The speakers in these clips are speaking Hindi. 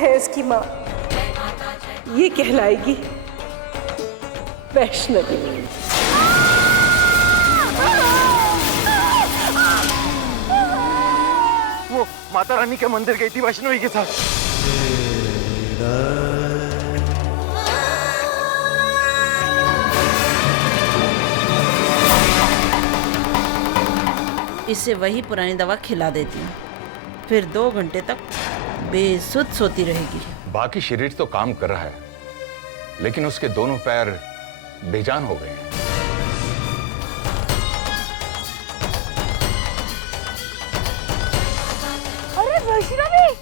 है इसकी माँ, ये कहलाएगी वैष्णवी। वो माता रानी के मंदिर गई थी वैष्णवी के साथ। इससे वही पुरानी दवा खिला देती हूँ, फिर 2 घंटे तक बेसुध सोती रहेगी। बाकी शरीर तो काम कर रहा है, लेकिन उसके दोनों पैर बेजान हो गए हैं। अरे वैष्णवी,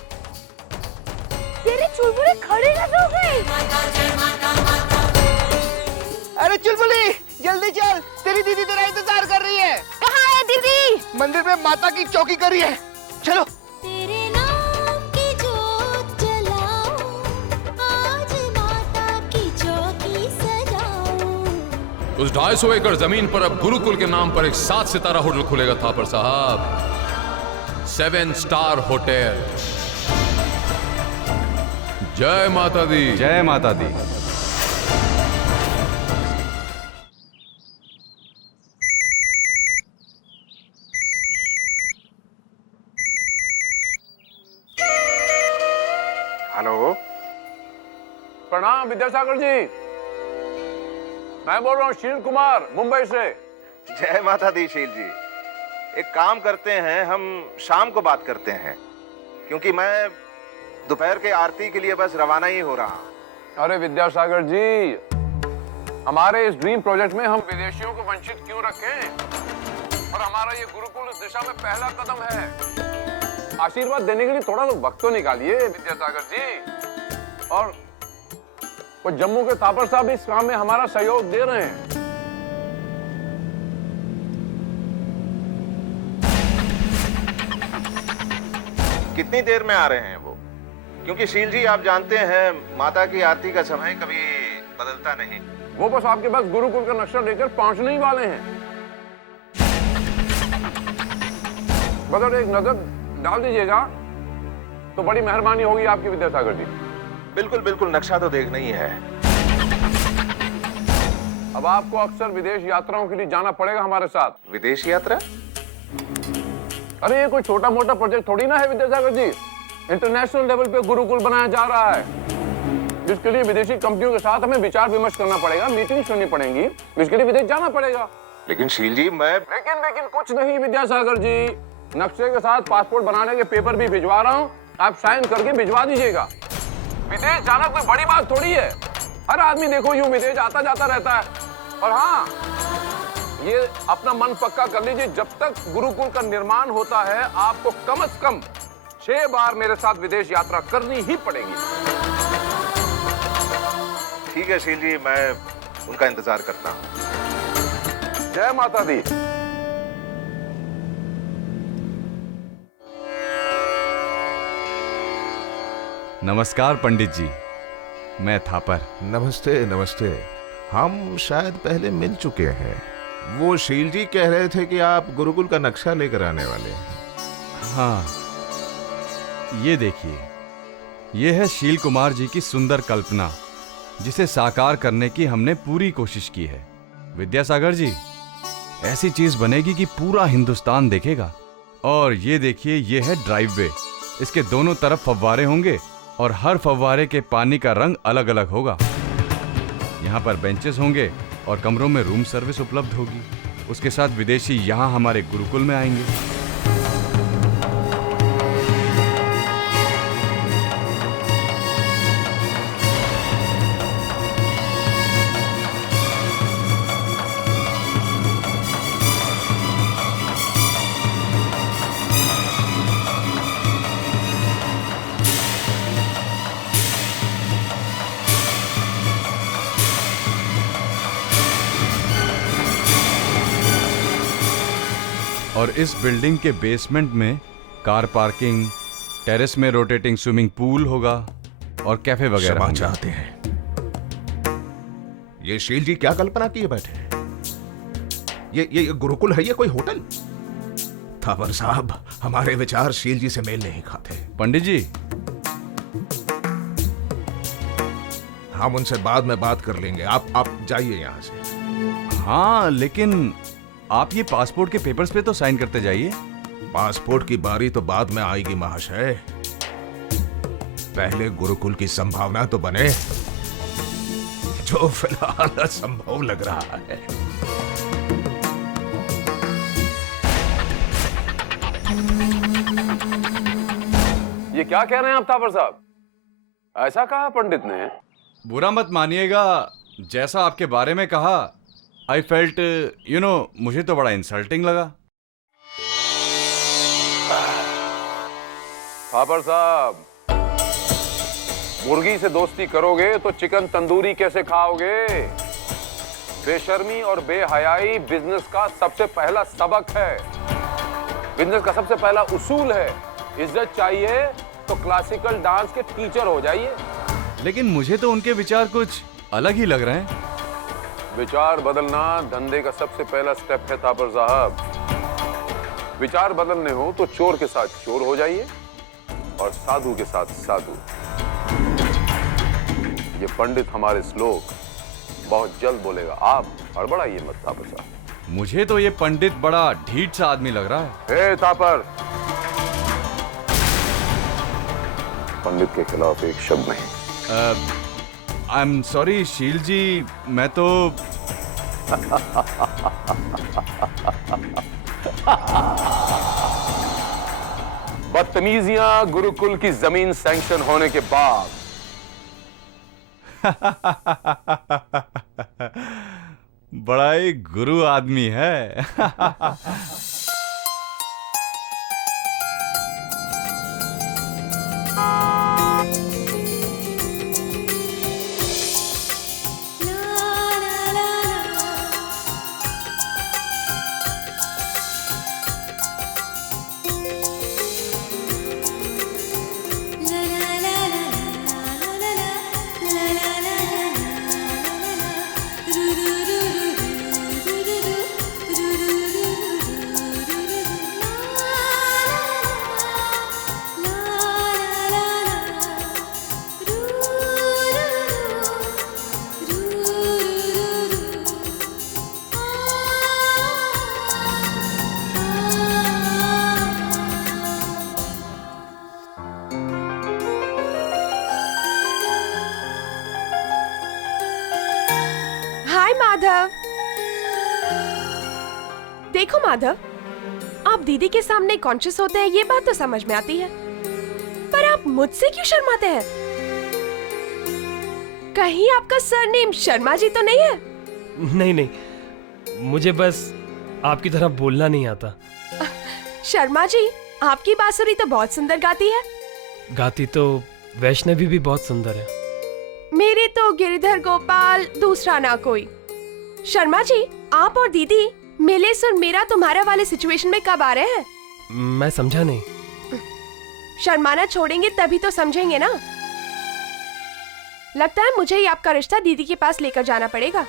तेरे चुलबुली खड़ी कैसे हो गई? अरे चुलबुली, जल्दी चल, तेरी दीदी तेरा इंतजार कर रही है। कहाँ है दीदी? मंदिर में माता की चौकी कर रही है, चलो। तेरे नाम की जोत जलाऊं, आज माता की चौकी सजाऊं। उस 250 एकड़ जमीन पर अब गुरुकुल के नाम पर एक 7 सितारा होटल खुलेगा थापर साहब, 7 स्टार होटल। जय माता दी। जय माता दी। हेलो, प्रणाम विद्यासागर जी, मैं बोल रहा हूँ शील कुमार, मुंबई से। जय माता दी शील जी। एक काम करते हैं, हम शाम को बात करते हैं, क्योंकि मैं दोपहर के आरती के लिए बस रवाना ही हो रहा हूँ। अरे विद्यासागर जी, हमारे इस ड्रीम प्रोजेक्ट में हम विदेशियों को वंचित क्यों रखें? और हमारा ये गुरुकुल इस दिशा में पहला कदम है। आशीर्वाद देने के लिए थोड़ा तो वक्त तो निकालिए विद्यासागर जी। और वो जम्मू के थापर साहब इस काम में हमारा सहयोग दे रहे हैं। कितनी देर में आ रहे हैं वो? क्योंकि शील जी आप जानते हैं माता की आरती का समय कभी बदलता नहीं। वो बस आपके पास गुरुकुल का नक्शा लेकर पहुंचने ही वाले हैं। बस एक नजर डाल दीजिएगा तो बड़ी मेहरबानी होगी आपकी विद्यासागर जी। बिल्कुल बिल्कुल, नक्शा तो देखना ही है। अब आपको अक्सर विदेश यात्राओं के लिए जाना पड़ेगा हमारे साथ। विदेश यात्रा? अरे ये कोई छोटा मोटा प्रोजेक्ट थोड़ी ना है विद्यासागर जी। इंटरनेशनल लेवल पे गुरुकुल बनाया जा रहा है, जिसके लिए विदेशी कंपनियों के साथ हमें विचार विमर्श करना पड़ेगा, मीटिंग्स करनी पड़ेंगी, इसके लिए विदेश जाना पड़ेगा। लेकिन शील जी मैं लेकिन कुछ नहीं विद्यासागर जी, नक्शे के साथ पासपोर्ट बनाने के पेपर भी भिजवा रहा हूँ, आप साइन करके भिजवा दीजिएगा। विदेश जाना कोई बड़ी बात थोड़ी है, हर आदमी देखो यूं विदेश आता जाता रहता है। और हाँ, ये अपना मन पक्का कर लीजिए, जब तक गुरुकुल का निर्माण होता है आपको कम से कम 6 बार मेरे साथ विदेश यात्रा करनी ही पड़ेगी। ठीक है शील जी, मैं उनका इंतजार करता हूँ। जय माता दी। नमस्कार पंडित जी, मैं थापर। नमस्ते नमस्ते। हम शायद पहले मिल चुके हैं। वो शील जी कह रहे थे कि आप गुरुकुल का नक्शा लेकर आने वाले हैं। हाँ, ये देखिए, ये है शील कुमार जी की सुंदर कल्पना, जिसे साकार करने की हमने पूरी कोशिश की है। विद्यासागर जी, ऐसी चीज बनेगी कि पूरा हिंदुस्तान देखेगा। और ये देखिए, ये है ड्राइववे। इसके दोनों तरफ फव्वारे होंगे और हर फव्वारे के पानी का रंग अलग अलग होगा। यहाँ पर बेंचेस होंगे और कमरों में रूम सर्विस उपलब्ध होगी। उसके साथ विदेशी यहाँ हमारे गुरुकुल में आएंगे। और इस बिल्डिंग के बेसमेंट में कार पार्किंग, टेरेस में रोटेटिंग स्विमिंग पूल होगा और कैफे वगैरह। क्षमा चाहते हैं, ये शील जी क्या कल्पना किए बैठे हैं? ये गुरुकुल है, ये कोई होटल? थापर साहब, हमारे विचार शील जी से मेल नहीं खाते। पंडित जी, हम उनसे बाद में बात कर लेंगे। आप जाइए यहाँ से। हाँ, लेकिन आप ये पासपोर्ट के पेपर्स पे तो साइन करते जाइए। पासपोर्ट की बारी तो बाद में आएगी महाशय। पहले गुरुकुल की संभावना तो बने, जो फिलहाल असंभव लग रहा है। ये क्या कह रहे हैं आप थापर साहब? ऐसा कहा पंडित ने? बुरा मत मानिएगा, जैसा आपके बारे में कहा, आई फेल्ट मुझे तो बड़ा इंसल्टिंग लगा। थापर साहब, मुर्गी से दोस्ती करोगे तो चिकन तंदूरी कैसे खाओगे? बेशर्मी और बेहयाई बिजनेस का सबसे पहला सबक है, बिजनेस का सबसे पहला उसूल है। इज्जत चाहिए तो क्लासिकल डांस के टीचर हो जाइए। लेकिन मुझे तो उनके विचार कुछ अलग ही लग रहे हैं। विचार बदलना धंधे का सबसे पहला स्टेप है थापर साहब। विचार बदलने हो तो चोर के साथ चोर हो जाइए और साधु के साथ साधु। ये पंडित हमारे श्लोक बहुत जल्द बोलेगा, आप हड़बड़ाइए मत थापर साहब। मुझे तो ये पंडित बड़ा ढीठ सा आदमी लग रहा है। हे थापर, पंडित के खिलाफ एक शब्द नहीं। आई एम सॉरी शील जी, मैं तो बदतमीजियां गुरुकुल की जमीन सैंक्शन होने के बाद। बड़ा ही गुरु आदमी है। माधव, देखो माधव, आप दीदी के सामने कॉन्शियस होते हैं, ये बात तो समझ में आती है, पर आप मुझसे क्यों शर्माते हैं? कहीं आपका सरनेम शर्मा जी तो नहीं है? नहीं नहीं, मुझे बस आपकी तरह बोलना नहीं आता। शर्मा जी, आपकी बांसुरी तो बहुत सुंदर गाती है। गाती तो वैष्णवी भी बहुत सुंदर है। मेरे तो गिरिधर गोपाल दूसरा ना कोई। शर्मा जी, आप और दीदी मिले सुर मेरा तुम्हारा वाले सिचुएशन में कब आ रहे हैं? मैं समझा नहीं। शर्माना छोड़ेंगे तभी तो समझेंगे ना। लगता है मुझे ही आपका रिश्ता दीदी के पास लेकर जाना पड़ेगा।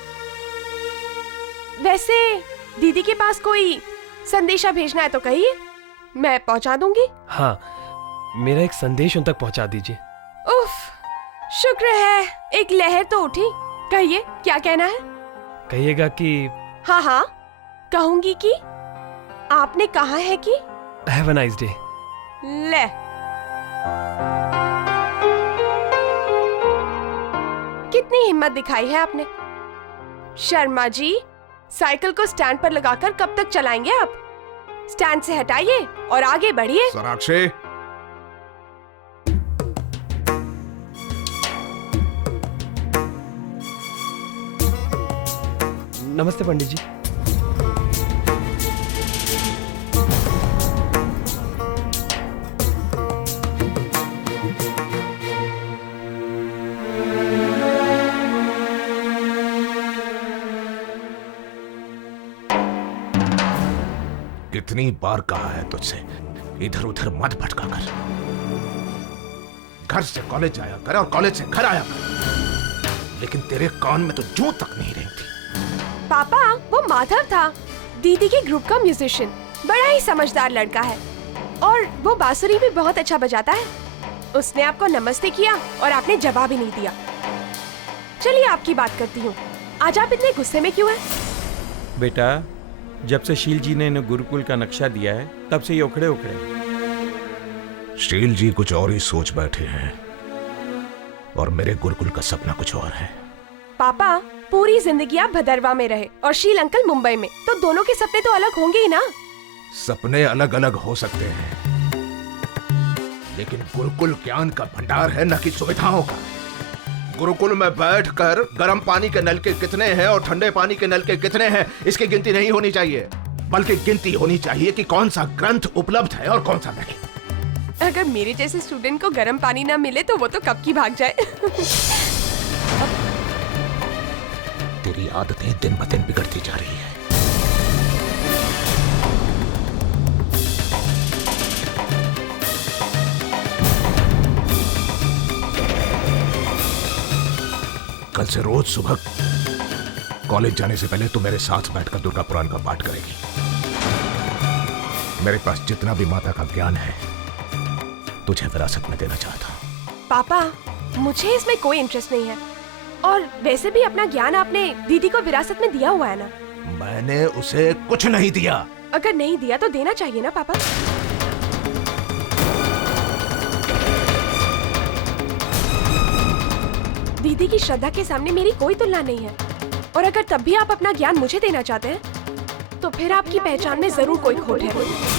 वैसे दीदी के पास कोई संदेशा भेजना है तो कहिए, मैं पहुंचा दूंगी। हाँ, मेरा एक संदेश उन तक पहुंचा दीजिए। उफ, शुक्र है एक लहर तो उठी। कहिए, क्या कहना है? कहिएगा कि हाँ हाँ, कहूंगी कि आपने कहा है कि हैव अ नाइस डे। ले, कितनी हिम्मत दिखाई है आपने। शर्मा जी, साइकिल को स्टैंड पर लगाकर कब तक चलाएंगे आप? स्टैंड से हटाइए और आगे बढ़िए। सोनाक्षी, नमस्ते पंडित जी। कितनी बार कहा है तुझसे, इधर उधर मत भटका कर। घर से कॉलेज आया कर और कॉलेज से घर आया कर, लेकिन तेरे कान में तो जूं तक नहीं रेंगती। पापा, वो माधव था, दीदी के ग्रुप का म्यूजिशियन। बड़ा ही समझदार लड़का है और वो बांसुरी भी बहुत अच्छा बजाता है। उसने आपको नमस्ते किया और आपने जवाब ही नहीं दिया। चलिए आपकी बात करती हूँ। आज आप इतने गुस्से में क्यों हैं? बेटा, जब से शील जी ने इन्हें गुरुकुल का नक्शा दिया है तब से ये उखड़े उखड़े। शील जी कुछ और ही सोच बैठे हैं और मेरे गुरुकुल का सपना कुछ और है। पापा, पूरी जिंदगी आप भदरवा में रहे और शील अंकल मुंबई में, तो दोनों के सपने तो अलग होंगे ही ना। सपने अलग अलग हो सकते हैं, लेकिन गुरुकुल ज्ञान का भंडार है, न कि सुविधाओं का। गुरुकुल में बैठकर गर्म पानी के नलके कितने हैं और ठंडे पानी के नलके कितने हैं इसकी गिनती नहीं होनी चाहिए, बल्कि गिनती होनी चाहिए कि कौन सा ग्रंथ उपलब्ध है और कौन सा नहीं। अगर मेरे जैसे स्टूडेंट को गर्म पानी ना मिले तो वो तो कब की भाग जाए। तेरी आदतें दिन ब दिन बिगड़ती जा रही है। कल से रोज सुबह कॉलेज जाने से पहले तू मेरे साथ बैठकर दुर्गा पुराण का पाठ करेगी। मेरे पास जितना भी माता का ज्ञान है तुझे विरासत में देना चाहता हूं। पापा, मुझे इसमें कोई इंटरेस्ट नहीं है, और वैसे भी अपना ज्ञान आपने दीदी को विरासत में दिया हुआ है ना। मैंने उसे कुछ नहीं दिया। अगर नहीं दिया तो देना चाहिए ना पापा। दीदी की श्रद्धा के सामने मेरी कोई तुलना नहीं है, और अगर तब भी आप अपना ज्ञान मुझे देना चाहते हैं तो फिर आपकी पहचान में जरूर कोई खोट है।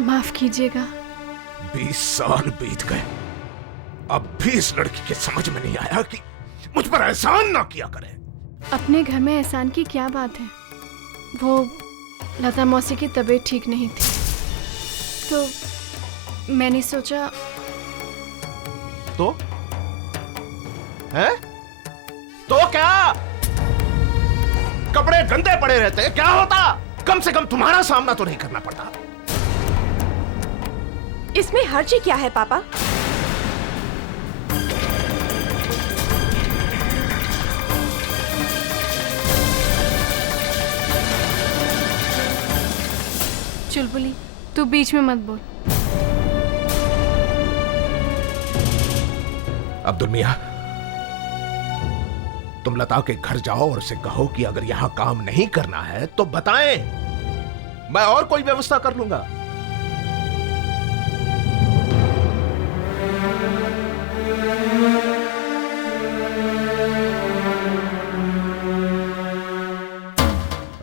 माफ कीजिएगा। 20 साल बीत गए, अब भी इस लड़की के समझ में नहीं आया कि मुझ पर एहसान ना किया करे। अपने घर में एहसान की क्या बात है? वो लता मौसी की तबीयत ठीक नहीं थी, तो मैंने सोचा। तो है? तो क्या? कपड़े गंदे पड़े रहते क्या होता? कम से कम तुम्हारा सामना तो नहीं करना पड़ता। इसमें हर्ज क्या है पापा? चुलबुली, तू बीच में मत बोल। अब्दुल मियां, तुम लता के घर जाओ और उसे कहो कि अगर यहां काम नहीं करना है तो बताएं, मैं और कोई व्यवस्था कर लूंगा।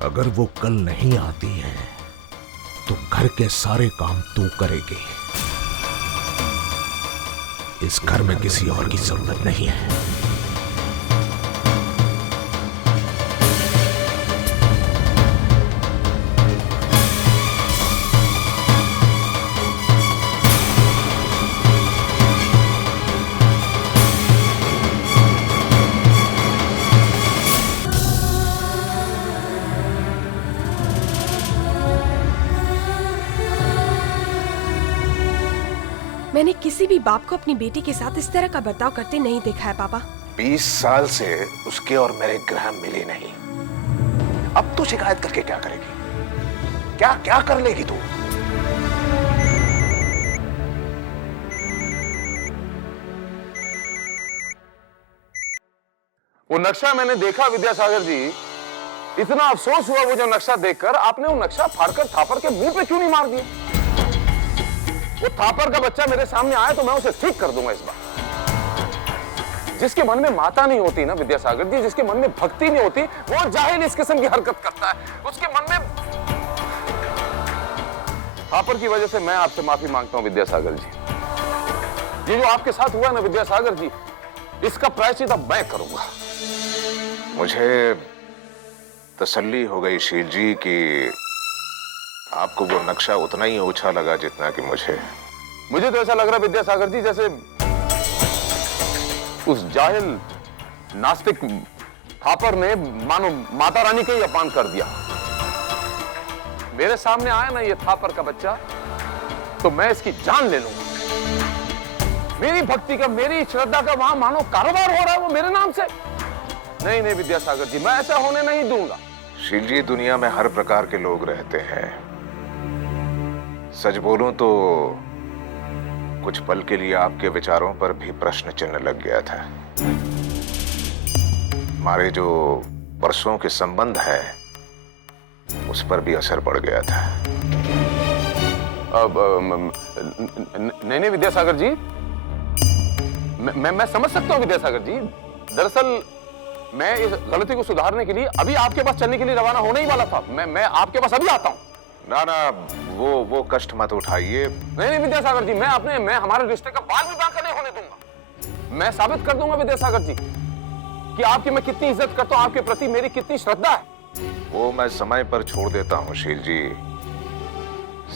अगर वो कल नहीं आती है तो घर के सारे काम तू करेगी। इस घर में किसी और की जरूरत नहीं है। मैंने किसी भी बाप को अपनी बेटी के साथ इस तरह का बर्ताव करते नहीं देखा है पापा। 20 साल से उसके और मेरे ग्रह मिले नहीं। अब तू शिकायत करके क्या करेगी? क्या क्या कर लेगी तू? वो नक्शा मैंने देखा विद्यासागर जी, इतना अफसोस हुआ वो जो नक्शा देखकर। आपने वो नक्शा फाड़कर थापर के मुंह पे क्यों नहीं मार दिया? वो थापर का बच्चा मेरे सामने आया तो मैं उसे ठीक कर दूंगा इस बार। जिसके मन में माता नहीं होती ना विद्यासागर जी, जिसके मन में भक्ति नहीं होती, वो जाहिल इस किस्म की हरकत करता है। उसके मन में थापर की वजह से मैं आपसे माफी मांगता हूं विद्यासागर जी। ये जो आपके साथ हुआ ना विद्यासागर जी, इसका प्रायश्चित अब मैं करूंगा। मुझे तसल्ली हो गई शील जी कि आपको वो नक्शा उतना ही ओछा लगा जितना कि मुझे। मुझे तो ऐसा लग रहा है विद्यासागर जी जैसे उस जाहिल नास्तिक थापर ने मानो माता रानी का ही अपमान कर दिया। मेरे सामने आया ना ये थापर का बच्चा तो मैं इसकी जान ले लूंगा। मेरी भक्ति का, मेरी श्रद्धा का वहां मानो कारोबार हो रहा है वो मेरे नाम से। नहीं नहीं विद्यासागर जी, मैं ऐसा होने नहीं दूंगा। शील जी, दुनिया में हर प्रकार के लोग रहते हैं। सच बोलूं तो कुछ पल के लिए आपके विचारों पर भी प्रश्न चिन्ह लग गया था। हमारे जो वर्षों के संबंध है उस पर भी असर पड़ गया था। अब नहीं विद्यासागर जी, मैं समझ सकता हूं विद्यासागर जी। दरअसल मैं इस गलती को सुधारने के लिए अभी आपके पास चलने के लिए रवाना होने ही वाला था। मैं आपके पास अभी आता हूं। ना वो कष्ट मत उठाइए। नहीं विद्यासागर जी, मैं हमारे रिश्ते का बाल भी बांका नहीं होने दूंगा। मैं साबित कर दूंगा विद्यासागर जी कि आपकी मैं कितनी इज्जत करता हूं, आपके प्रति मेरी कितनी श्रद्धा है। वो मैं समय पर छोड़ देता हूं शील जी।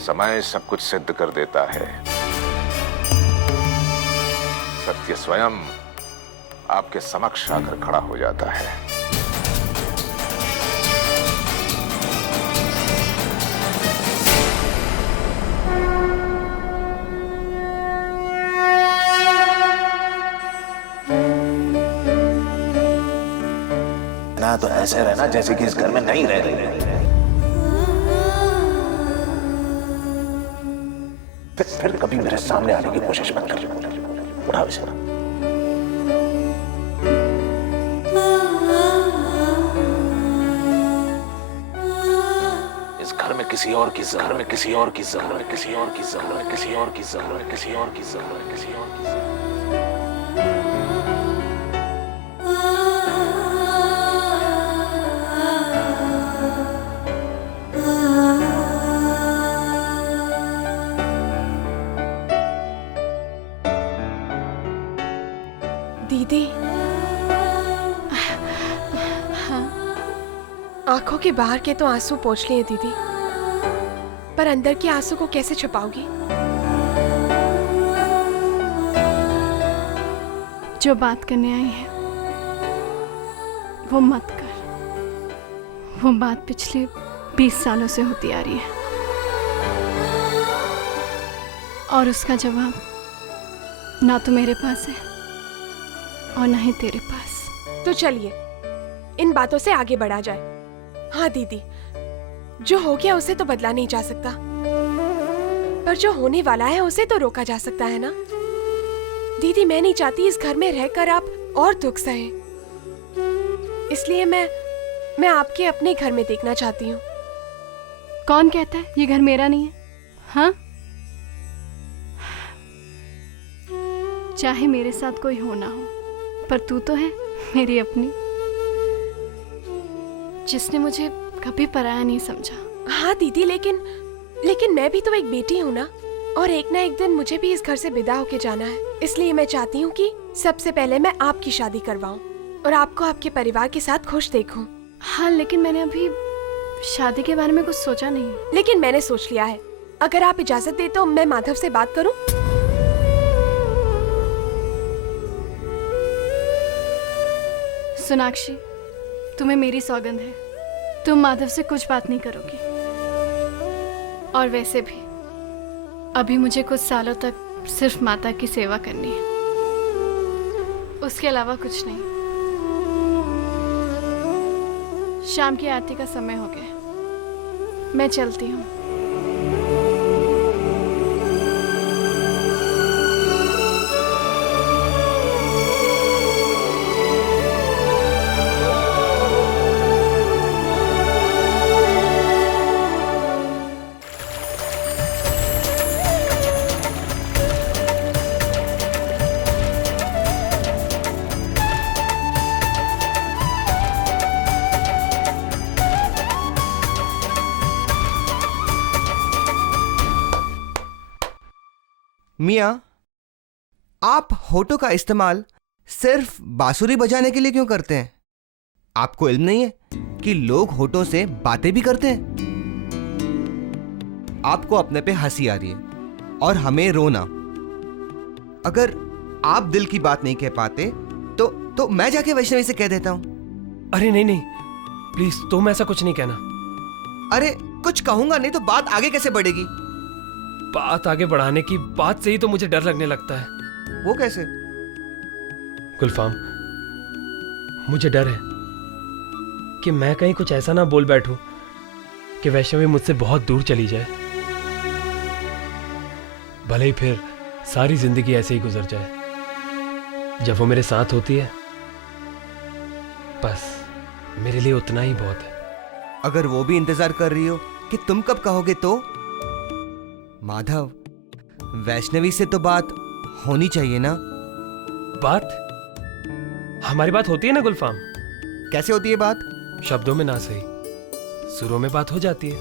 समय सब कुछ सिद्ध कर देता है। सत्य स्वयं आपके समक्ष आकर खड़ा हो जाता है। ना तो ऐसे रहना जैसे कि इस घर में नहीं रह रही। फिर कभी मेरे सामने आने की कोशिश मत कर। उठाओ इसे। इस घर में किसी और की जरूरत, किसी और की जरूरत, किसी और की जरूरत, किसी और की जरूरत, किसी और की जरूरत, किसी और की जरूरत। दीदी, हाँ, आंखों के बाहर के तो आंसू पोंछ लिए दीदी, पर अंदर के आंसू को कैसे छुपाओगी? जो बात करने आई है वो मत कर। वो बात पिछले 20 सालों से होती आ रही है और उसका जवाब ना तो मेरे पास है और ना ही तेरे पास। तो चलिए इन बातों से आगे बढ़ा जाए। हाँ दीदी, जो हो गया उसे तो बदला नहीं जा सकता, पर जो होने वाला है उसे तो रोका जा सकता है ना। दीदी, मैं नहीं चाहती इस घर में रहकर आप और दुख सहे, इसलिए मैं आपके अपने घर में देखना चाहती हूँ। कौन कहता है ये घर मेरा नहीं है? हाँ, चाहे मेरे साथ कोई हो ना हो, पर तू तो है मेरी अपनी, जिसने मुझे कभी पराया नहीं समझा। हाँ दीदी, लेकिन मैं भी तो एक बेटी हूँ ना, और एक ना एक दिन मुझे भी इस घर से विदा होके जाना है। इसलिए मैं चाहती हूँ कि सबसे पहले मैं आपकी शादी करवाऊँ और आपको आपके परिवार के साथ खुश देखूँ। हाँ, लेकिन मैंने अभी शादी के बारे में कुछ सोचा नहीं। लेकिन मैंने सोच लिया है। अगर आप इजाजत दे तो मैं माधव से बात करूँ? सोनाक्षी, तुम्हें मेरी सौगंध है, तुम माधव से कुछ बात नहीं करोगी। और वैसे भी अभी मुझे कुछ सालों तक सिर्फ माता की सेवा करनी है, उसके अलावा कुछ नहीं। शाम की आरती का समय हो गया, मैं चलती हूँ। मियाँ, आप होठों का इस्तेमाल सिर्फ बांसुरी बजाने के लिए क्यों करते हैं? आपको इल्म नहीं है कि लोग होठों से बातें भी करते हैं? आपको अपने पे हंसी आ रही है और हमें रोना। अगर आप दिल की बात नहीं कह पाते तो मैं जाके वैष्णवी से कह देता हूं। अरे नहीं नहीं, प्लीज तुम ऐसा कुछ नहीं कहना। अरे कुछ कहूंगा नहीं तो बात आगे कैसे बढ़ेगी? बात आगे बढ़ाने की बात से ही तो मुझे डर लगने लगता है। वो कैसे? गुलफाम, मुझे डर है कि मैं कहीं कुछ ऐसा ना बोल बैठूं कि वैष्णवी मुझसे बहुत दूर चली जाए, भले ही फिर सारी जिंदगी ऐसे ही गुजर जाए। जब वो मेरे साथ होती है बस मेरे लिए उतना ही बहुत है। अगर वो भी इंतजार कर रही हो कि तुम कब कहोगे तो माधव, वैष्णवी से तो बात होनी चाहिए ना। बात? हमारी बात होती है ना गुलफाम। कैसे होती है बात? शब्दों में ना सही, सुरों में बात हो जाती है।